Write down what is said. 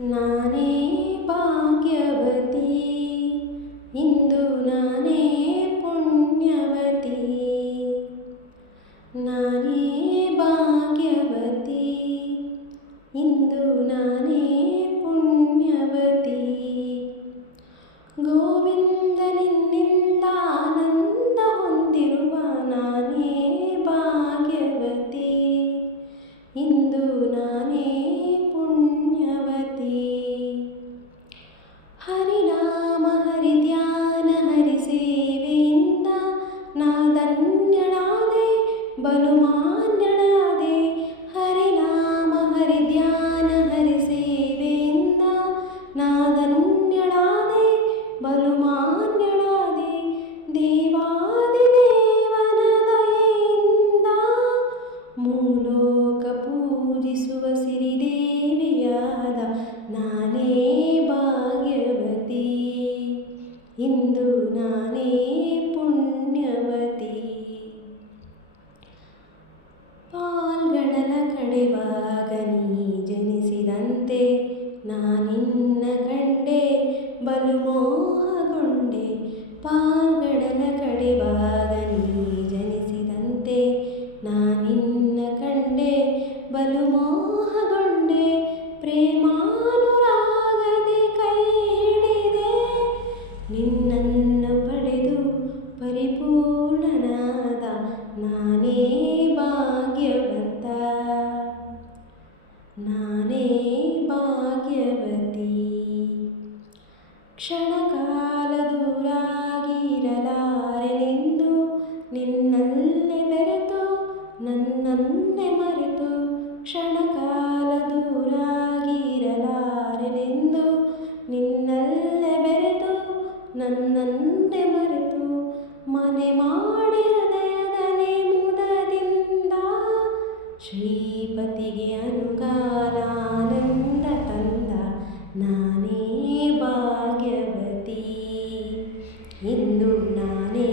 ನಾನೇ ಭಾಗ್ಯವತಿ, ಇಂದು ನಾನೇ ಪುಣ್ಯವತಿ. ನಾನೇ ಭಾಗ್ಯವತಿ, ಇಂದು ನಾನೇ ಪುಣ್ಯವತಿ. ಗೋವಿಂದನಿಂದ ಆನಂದ ಹೊಂದಿರುವ ನಾನೇ ಭಾಗ್ಯವತಿ, ಇಂದು ನಾನೇ ಪುಣ್ಯವತಿ. ಹರಿನಾಮ ಹರಿಧ್ಯಾನ ಹರಿಸೇವೆಯಿಂದ ನಾ ಧನ್ಯಳಾದೆ, ಬಲು ಮಾನ್ಯಳಾದೆ. ಹರಿನಾಮ ಹರಿಧ್ಯಾನ ಹರಿಸೇವೆಯಿಂದ ನಾ ಧನ್ಯಳಾದೆ, ಬಲು ಮಾನ್ಯಳಾದೆ. ದೇವಾದಿದೇವನ ದಯೆಯಿಂದ ಮೂಲೋಕ ಪೂಜಿಸುವ ಸಿರಿದೇವಿಯಾದ ನಾನೇ ಭಾಗ್ಯವತಿ, ಇಂದು ನಾನೇ ಪುಣ್ಯವತಿ. ಪಾಲ್ಗಡಲ ಕಡೆವಾಗ ನೀ ಜನಿಸಿದಂತೆ ನಾನಿನ್ನ ಕಂಡೆ, ಬಲು ಮೋಹಗೊಂಡೆ. ಪಾಲ್ಗಡಲ ಕಡೆವಾಗ ನೀ ಜನಿಸಿದಂತೆ ನಾನಿನ್ನ ಕಂಡೆ, ಬಲು ಮೋಹಗೊಂಡೆ. ಪ್ರೇಮಾನುರಾಗದೆ ಕೈ ಹಿಡಿದೆ, ನಿನ್ನನ್ನು ಪಡೆದು ಪರಿಪೂರ್ಣನಾದ ನಾನೇ ಭಾಗ್ಯವಂತ, ನಾನೇ ಭಾಗ್ಯವತಿ. ಕ್ಷಣಕಾಲ ದೂರಾಗಿರಲಾರೆನೆಂದು ನಿನ್ನಲ್ಲೇ ಬೆರೆತು ನನ್ನನ್ನೇ ಮರೆತು. ಕ್ಷಣಕಾಲ ದೂರಾಗಿರಲಾರೆನೆಂದು ನಿನ್ನಲ್ಲೇ ಬೆರೆತು ನನ್ನನ್ನೇ ಮರೆತು. ಮನೆ ಮಾಡಿ ಹೃದಯದಲ್ಲಿ ಮುದದಿಂದ ಶ್ರೀಪತಿಗೆ ಅನುಗಾಲ ಆನಂದ ತಂದ ನಾನೇ ಭಾಗ್ಯವತಿ, ಇಂದು ನಾನೇ